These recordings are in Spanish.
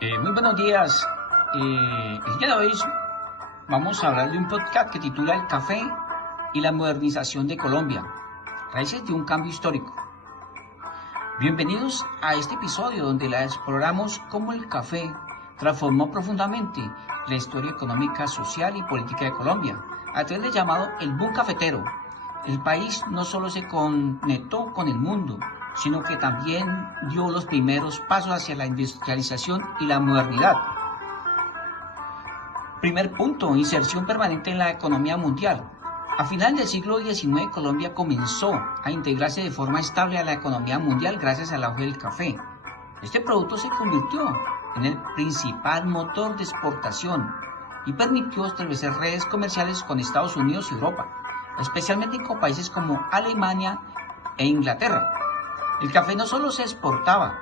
Muy buenos días. El día de hoy vamos a hablar de un podcast que titula El café y la modernización de Colombia, raíces de un cambio histórico. Bienvenidos a este episodio donde exploramos cómo el café transformó profundamente la historia económica, social y política de Colombia, a través del llamado el boom cafetero. El país no solo se conectó con el mundo, sino que también dio los primeros pasos hacia la industrialización y la modernidad. Primer punto, inserción permanente en la economía mundial. A final del siglo XIX, Colombia comenzó a integrarse de forma estable a la economía mundial gracias al auge del café. Este producto se convirtió en el principal motor de exportación y permitió establecer redes comerciales con Estados Unidos y Europa, especialmente con países como Alemania e Inglaterra. El café no solo se exportaba,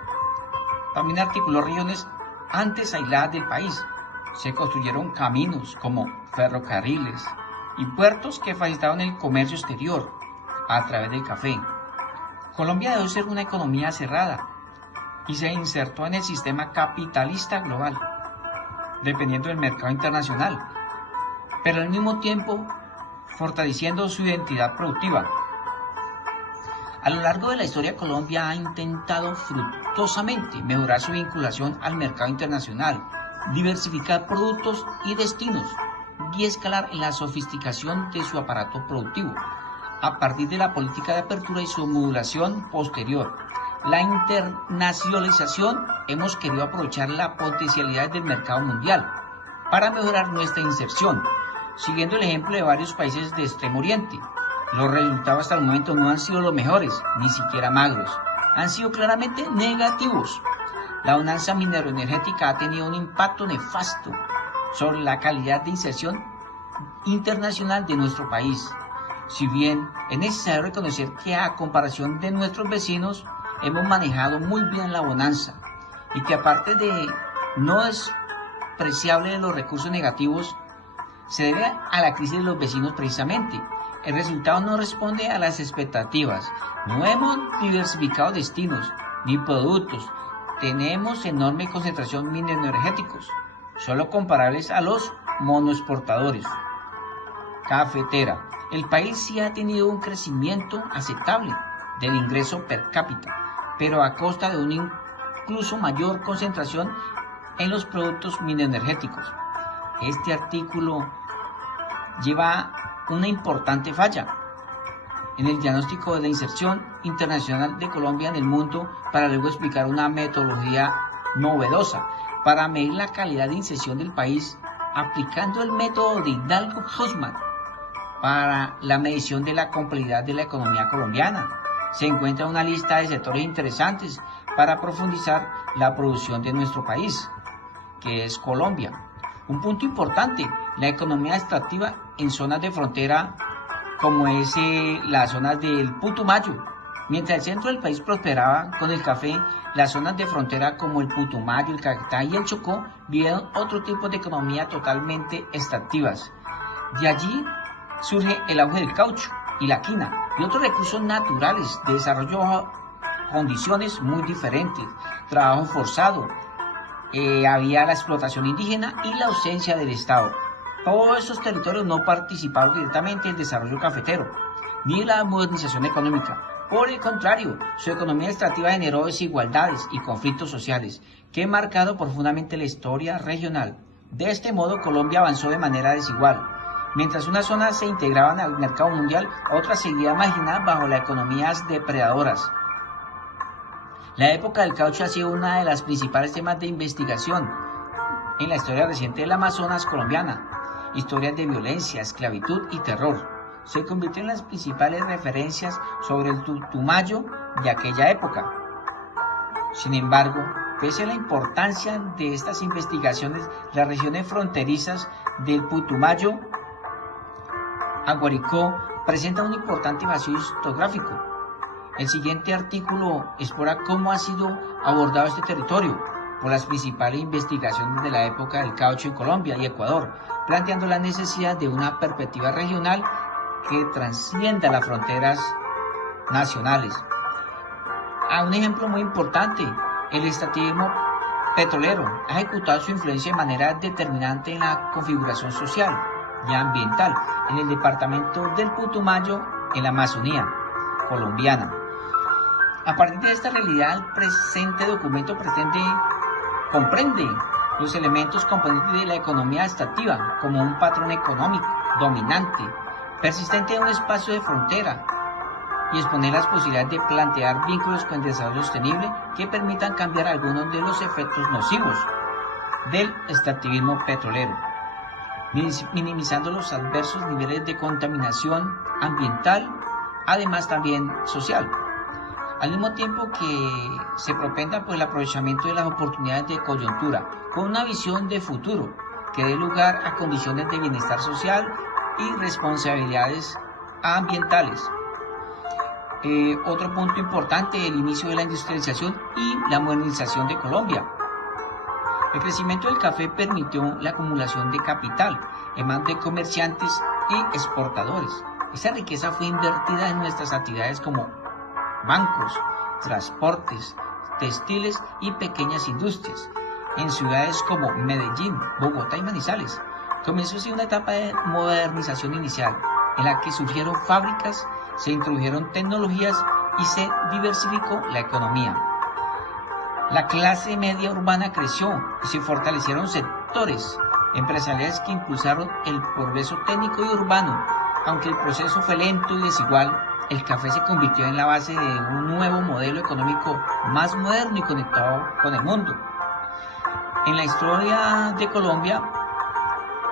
también articuló regiones antes aisladas del país. Se construyeron caminos como ferrocarriles y puertos que facilitaron el comercio exterior a través del café. Colombia dejó de ser una economía cerrada y se insertó en el sistema capitalista global, dependiendo del mercado internacional, pero al mismo tiempo fortaleciendo su identidad productiva. A lo largo de la historia, Colombia ha intentado fructuosamente mejorar su vinculación al mercado internacional, diversificar productos y destinos y escalar en la sofisticación de su aparato productivo. A partir de la política de apertura y su modulación posterior, la internacionalización, hemos querido aprovechar las potencialidades del mercado mundial para mejorar nuestra inserción, siguiendo el ejemplo de varios países de Extremo Oriente. Los resultados hasta el momento no han sido los mejores, ni siquiera magros. Han sido claramente negativos. La bonanza minero-energética ha tenido un impacto nefasto sobre la calidad de inserción internacional de nuestro país. Si bien es necesario reconocer que a comparación de nuestros vecinos hemos manejado muy bien la bonanza y que aparte de no despreciable de los recursos negativos, se debe a la crisis de los vecinos precisamente. El resultado no responde a las expectativas. No hemos diversificado destinos ni productos. Tenemos enorme concentración minero-energéticos, solo comparables a los monoexportadores. Cafetera. El país sí ha tenido un crecimiento aceptable del ingreso per cápita, pero a costa de una incluso mayor concentración en los productos minero-energéticos. Este artículo lleva una importante falla en el diagnóstico de la inserción internacional de Colombia en el mundo, para luego explicar una metodología novedosa para medir la calidad de inserción del país, aplicando el método de Hidalgo-Hausmann para la medición de la complejidad de la economía colombiana. Se encuentra una lista de sectores interesantes para profundizar la producción de nuestro país, que es Colombia. Un punto importante, la economía extractiva en zonas de frontera como es las zonas del Putumayo. Mientras el centro del país prosperaba con el café, las zonas de frontera como el Putumayo, el Caquetá y el Chocó vivieron otro tipo de economía totalmente extractivas. De allí surge el auge del caucho y la quina y otros recursos naturales de desarrollo bajo condiciones muy diferentes, trabajo forzado, había la explotación indígena y la ausencia del Estado. Todos estos territorios no participaron directamente en el desarrollo cafetero, ni en la modernización económica. Por el contrario, su economía extractiva generó desigualdades y conflictos sociales que han marcado profundamente la historia regional. De este modo, Colombia avanzó de manera desigual. Mientras unas zonas se integraban al mercado mundial, otras seguían marginadas bajo las economías depredadoras. La época del caucho ha sido una de las principales temas de investigación en la historia reciente del Amazonas colombiana. Historias de violencia, esclavitud y terror se convirtió en las principales referencias sobre el Putumayo de aquella época. Sin embargo, pese a la importancia de estas investigaciones, las regiones fronterizas del Putumayo a Guárico presentan un importante vacío historiográfico. El siguiente artículo explora cómo ha sido abordado este territorio por las principales investigaciones de la época del caucho en Colombia y Ecuador, planteando la necesidad de una perspectiva regional que trascienda las fronteras nacionales. Un ejemplo muy importante, el extractivismo petrolero ha ejecutado su influencia de manera determinante en la configuración social y ambiental en el departamento del Putumayo, en la Amazonía colombiana. A partir de esta realidad, el presente documento comprende los elementos componentes de la economía extractiva como un patrón económico dominante, persistente en un espacio de frontera, y exponer las posibilidades de plantear vínculos con el desarrollo sostenible que permitan cambiar algunos de los efectos nocivos del extractivismo petrolero, minimizando los adversos niveles de contaminación ambiental, además también social, al mismo tiempo que se propenda por el aprovechamiento de las oportunidades de coyuntura, con una visión de futuro que dé lugar a condiciones de bienestar social y responsabilidades ambientales. Otro punto importante, el inicio de la industrialización y la modernización de Colombia. El crecimiento del café permitió la acumulación de capital en manos de comerciantes y exportadores. Esa riqueza fue invertida en nuestras actividades como bancos, transportes, textiles y pequeñas industrias. En ciudades como Medellín, Bogotá y Manizales, comenzó así una etapa de modernización inicial, en la que surgieron fábricas, se introdujeron tecnologías y se diversificó la economía. La clase media urbana creció y se fortalecieron sectores empresariales que impulsaron el progreso técnico y urbano. Aunque el proceso fue lento y desigual, el café se convirtió en la base de un nuevo modelo económico más moderno y conectado con el mundo. En la historia de Colombia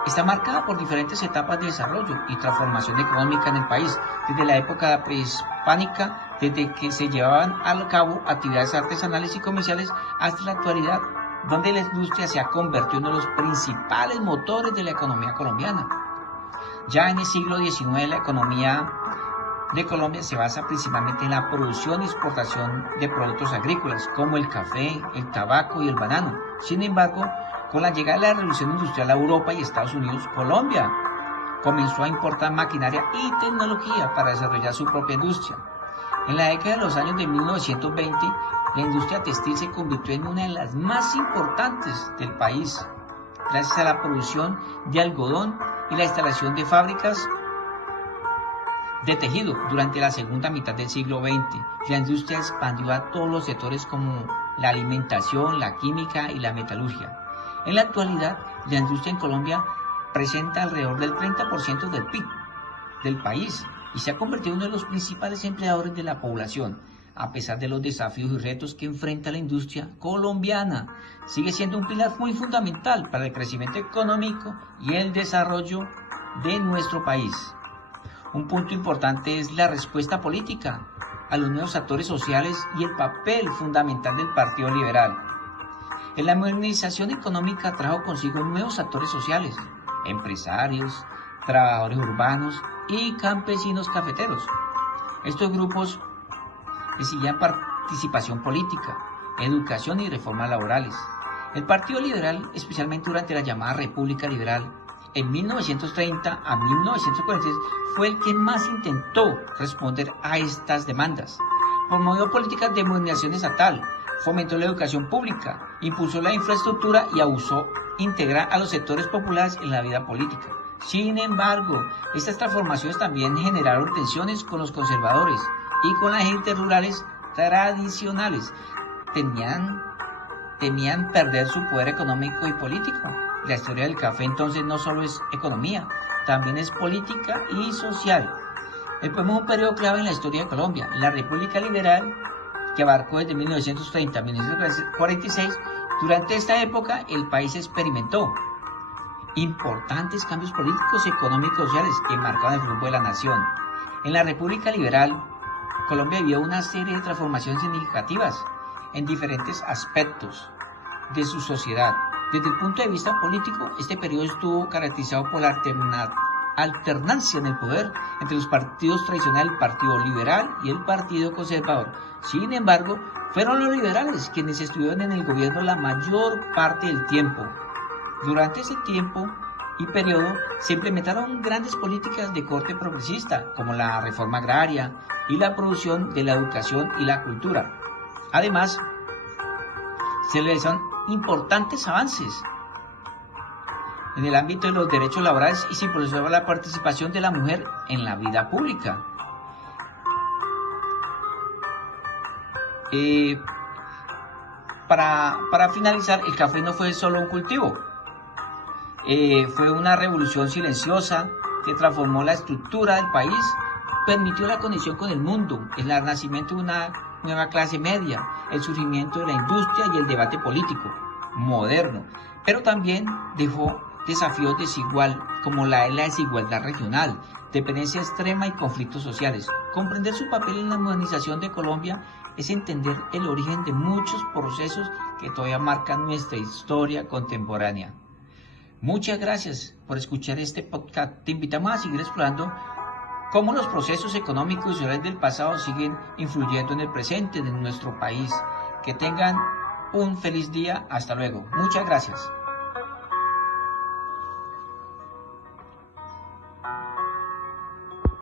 está marcada por diferentes etapas de desarrollo y transformación económica en el país, desde la época prehispánica, desde que se llevaban a cabo actividades artesanales y comerciales, hasta la actualidad, donde la industria se ha convertido en uno de los principales motores de la economía colombiana. Ya en el siglo XIX, la economía de Colombia se basa principalmente en la producción y exportación de productos agrícolas, como el café, el tabaco y el banano. Sin embargo, con la llegada de la revolución industrial a Europa y Estados Unidos, Colombia comenzó a importar maquinaria y tecnología para desarrollar su propia industria. En la década de los años de 1920, la industria textil se convirtió en una de las más importantes del país, gracias a la producción de algodón y la instalación de fábricas de tejido. Durante la segunda mitad del siglo XX, la industria expandió a todos los sectores como la alimentación, la química y la metalurgia. En la actualidad, la industria en Colombia presenta alrededor del 30% del PIB del país y se ha convertido en uno de los principales empleadores de la población. A pesar de los desafíos y retos que enfrenta la industria colombiana, sigue siendo un pilar muy fundamental para el crecimiento económico y el desarrollo de nuestro país. Un punto importante es la respuesta política a los nuevos actores sociales y el papel fundamental del Partido Liberal. En la modernización económica trajo consigo nuevos actores sociales, empresarios, trabajadores urbanos y campesinos cafeteros. Estos grupos exigían participación política, educación y reformas laborales. El Partido Liberal, especialmente durante la llamada República Liberal, en 1930 a 1946, fue el que más intentó responder a estas demandas. Promovió políticas de modernización estatal, fomentó la educación pública, impulsó la infraestructura y abusó integrar a los sectores populares en la vida política. Sin embargo, estas transformaciones también generaron tensiones con los conservadores y con las élites rurales tradicionales. Temían perder su poder económico y político. La historia del café entonces no solo es economía, también es política y social. Vemos un periodo clave en la historia de Colombia, la República Liberal, que abarcó desde 1930 a 1946. Durante esta época el país experimentó importantes cambios políticos, económicos y sociales que marcaron el rumbo de la nación. En la República Liberal, Colombia vivió una serie de transformaciones significativas en diferentes aspectos de su sociedad. Desde el punto de vista político, este periodo estuvo caracterizado por la alternancia en el poder entre los partidos tradicionales, el Partido Liberal y el Partido Conservador. Sin embargo, fueron los liberales quienes estuvieron en el gobierno la mayor parte del tiempo. Durante ese tiempo y periodo se implementaron grandes políticas de corte progresista, como la reforma agraria y la producción de la educación y la cultura. Además, se realizan importantes avances en el ámbito de los derechos laborales y se impulsó la participación de la mujer en la vida pública. Para finalizar, el café no fue solo un cultivo, fue una revolución silenciosa que transformó la estructura del país, permitió la conexión con el mundo, el nacimiento de una nueva clase media, el surgimiento de la industria y el debate político moderno, pero también dejó desafíos desiguales como la desigualdad regional, dependencia extrema y conflictos sociales. Comprender su papel en la modernización de Colombia es entender el origen de muchos procesos que todavía marcan nuestra historia contemporánea. Muchas gracias por escuchar este podcast. Te invitamos a seguir explorando cómo los procesos económicos y sociales del pasado siguen influyendo en el presente de nuestro país. Que tengan un feliz día. Hasta luego. Muchas gracias.